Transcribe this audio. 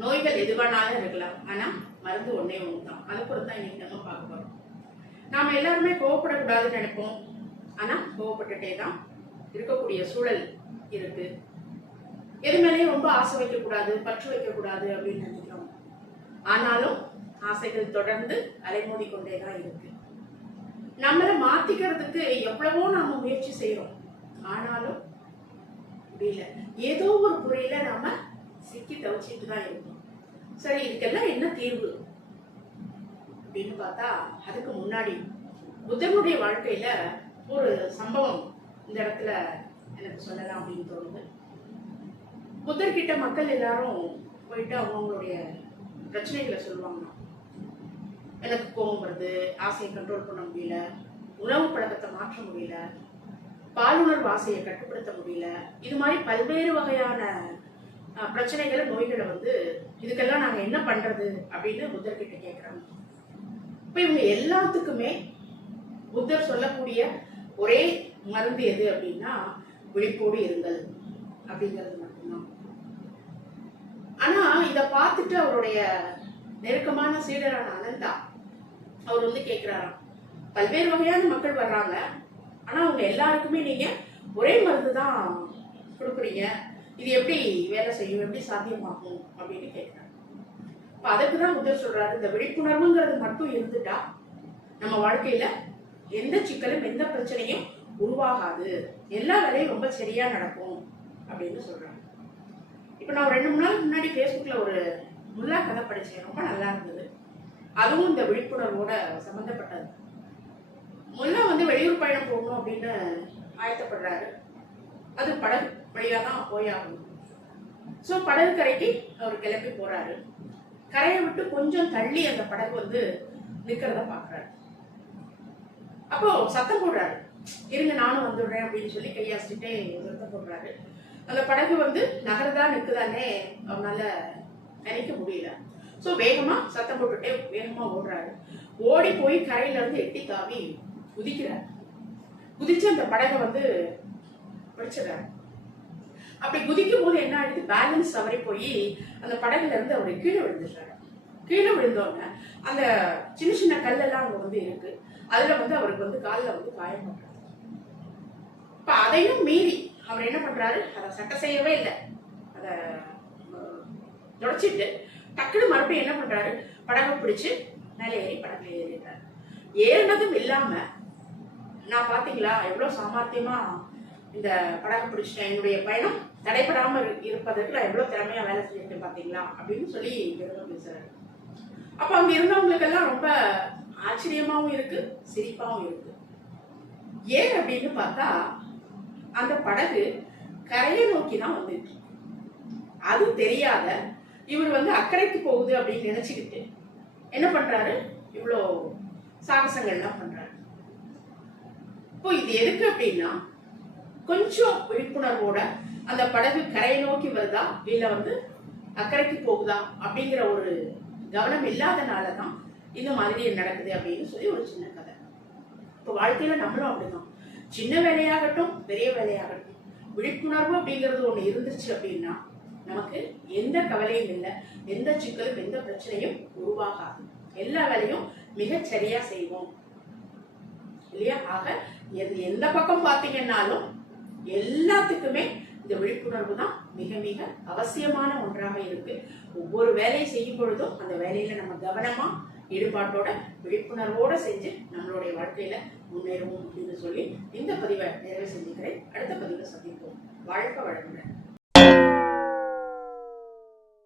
நோய்கள் எதுவானாலும் இருக்கலாம். ஆனா மருந்து ஒன்னே ஒன்று தான் அதை பொறுத்து தான் இன்னைக்கு நம்ம பார்க்க போறோம். நாம எல்லாருமே கோவப்படக்கூடாதுன்னு நினைப்போம். ஆனா கோவப்பட்டுட்டே தான் இருக்கக்கூடிய சூழல் இருக்கு. எது மேலேயும் ரொம்ப ஆசை வைக்கக்கூடாது பற்று வைக்கக்கூடாது அப்படின்னு நினைக்கிறோம். ஆனாலும் ஆசைகள் தொடர்ந்து அலைமோதி கொண்டே தான் இருக்கு. நம்மளை மாத்திக்கிறதுக்கு எவ்வளவோ நாம முயற்சி செய்யறோம் ஆனாலும் முடியல. ஏதோ ஒரு முறையில நாம சிக்கி தவிச்சிட்டு தான் இருக்கும். சரி இதுக்கெல்லாம் என்ன தீர்வு? அப்படின்னு பார்த்தா அதுக்கு முன்னாடி புத்தனுடைய வாழ்க்கையில ஒரு சம்பவம் இந்த இடத்துல எனக்கு சொல்லலாம் அப்படின்னு தோணுது. புத்தர்கிட்ட மக்கள் எல்லாரும் போயிட்டு அவங்களுடைய பிரச்சனைகளை சொல்லுவாங்க. எனக்கு கோபம் வருது ஆசையை கண்ட்ரோல் பண்ண முடியல உணவு பழக்கத்தை மாற்ற முடியல பாலுணர்வு ஆசையை கட்டுப்படுத்த முடியல. இது மாதிரி பல்வேறு வகையான பிரச்சனைகளை நோய்களை வந்து இதுக்கெல்லாம் நாங்கள் என்ன பண்ணுறது அப்படின்னு புத்தர்கிட்ட கேட்குறாங்க இப்போ இவங்க எல்லாத்துக்குமே புத்தர் சொல்லக்கூடிய ஒரே மருந்து எது அப்படின்னா விழிப்போடு இருங்கள் அப்படிங்கிறது மட்டும்தான். ஆனால் இதை பார்த்துட்டு அவருடைய நெருக்கமான சீடரான அனந்தா அவர் வந்து கேட்குறாராம் பல்வேறு வகையான மக்கள் வர்றாங்க. ஆனால் அவங்க எல்லாருக்குமே நீங்கள் ஒரே மருந்து தான் கொடுக்குறீங்க. இது எப்படி வேலை செய்யும்? எப்படி சாத்தியமாகும்? அப்படின்னு கேட்குறாங்க இப்போ அதுக்கு தான் உதவி சொல்றாரு இந்த விழிப்புணர்வுங்கிறது மட்டும் இருந்துட்டா நம்ம வாழ்க்கையில எந்த சிக்கலும் எந்த பிரச்சனையும் உருவாகாது. எல்லா வேலையும் ரொம்ப சரியா நடக்கும் அப்படின்னு சொல்றாங்க. இப்போ நான் ரெண்டு மூணு நாள் முன்னாடி ஃபேஸ்புக்ல ஒரு முல்லா கதை படிச்சேன். ரொம்ப நல்லா இருந்தது. அதுவும் இந்த விழிப்புணர்வோட சம்மந்தப்பட்டது முல்லா வந்து வெளியூர் பயணம் போகணும் அப்படின்னு ஆயத்தப்படுறாரு. அது படகு வழியாக தான் போயாகணும் ஸோ படகு கரைக்கு அவர் கிளம்பி போறாரு. கரையை விட்டு கொஞ்சம் தள்ளி அந்த படகு வந்து நிற்கிறத பார்க்குறாரு. அப்போ சத்தம் போடுறாரு. இருங்க நானும் வந்துடுறேன் அப்படின்னு சொல்லி கையாசிட்டே சத்தம் போடுறாரு. அந்த படகு வந்து நகரதா நிற்குதானே அவனால நினைக்க முடியல. ஸோ வேகமாக சத்தம் போட்டுட்டே வேகமாக ஓடுறாரு. ஓடி போய் கரையில இருந்து எட்டி தாவி குதிக்கிறார். குதிச்சு அந்த படகை வந்து பிடிச்சிடுறாரு அப்படி குதிக்கும் போது என்ன ஆயிடுது? பேலன்ஸ் அவரே போய் அந்த படகுல இருந்து அவர் கீழே விழுந்துடுறாரு. கீழே விழுந்தோடனே அந்த சின்ன சின்ன கல்லெல்லாம் அங்க வந்து இருக்கு. அதுல வந்து அவருக்கு வந்து காலில் வந்து காயம் பண்றாரு இப்ப அதையும் மீறி அவர் என்ன பண்றாரு? அதை சட்டை செய்யவே இல்லை. அதை தொடச்சிட்டு டக்குனு மறுபடியும் என்ன பண்றாரு? படகை பிடிச்சு மேலே ஏறி படகுல ஏறிடுறாரு. ஏறினதும் இல்லாம நான் பாத்தீங்களா? எவ்வளவு சாமர்த்தியமா இந்த படகு பிடிச்சிட்டேன் என்னுடைய பயணம் தடைபடாமல் இரு- இருப்பதற்கு நான் எவ்வளோ திறமையாக வேலை செஞ்சுட்டு பார்த்தீங்களா அப்படின்னு சொல்லி பெருமை பேசுகிறாரு அப்போ அங்கே இருந்தவங்களுக்கெல்லாம் ரொம்ப ஆச்சரியமாகவும் இருக்கு சிரிப்பாகவும் இருக்கு. ஏன் அப்படின்னு பார்த்தா அந்த படகு கரையை நோக்கி தான் வந்துட்டு அது தெரியாத இவர் வந்து அக்கறைக்கு போகுது அப்படின்னு நினச்சிக்கிட்டு என்ன பண்ணுறாரு இவ்வளோ சாகசங்கள்லாம் பண்ணுறாரு இப்போ இது எதுக்கு அப்படின்னா கொஞ்சம் விழிப்புணர்வோட அந்த படகு கரையை நோக்கி வருதா இல்லை வந்து அக்கறைக்கு போகுதா அப்படிங்கிற ஒரு கவனம் இல்லாதனால தான் இந்த மாதிரி நடக்குது அப்படின்னு சொல்லி ஒரு சின்ன கதை. இப்போ வாழ்க்கையில் நம்மளும் அப்படிதான். சின்ன வேலையாகட்டும் பெரிய வேலையாகட்டும். விழிப்புணர்வு அப்படிங்கிறது ஒன்று இருந்துச்சு அப்படின்னா நமக்கு எந்த கவலையும் இல்லை எந்த சிக்கலும் எந்த பிரச்சனையும் உருவாகாது. எல்லா வேலையும் மிகச்சரியா செய்வோம். இல்லையா? ஆக எது- எந்த பக்கம் பார்த்தீங்கன்னாலும் எல்லாத்துக்குமே இந்த விழிப்புணர்வு தான் மிக மிக அவசியமான ஒன்றாக இருக்கு. ஒவ்வொரு வேலையை செய்யும் பொழுதும் அந்த வேலையில நம்ம கவனமா ஈடுபாட்டோட விழிப்புணர்வோட செஞ்சு நம்மளுடைய வாழ்க்கையில முன்னேறுவோம் அப்படின்னு சொல்லி இந்த பதிவை நிறைவு செஞ்சுக்கிறேன். அடுத்த பதிவை சந்திப்போம். வாழ்க்கை வளமுடன்.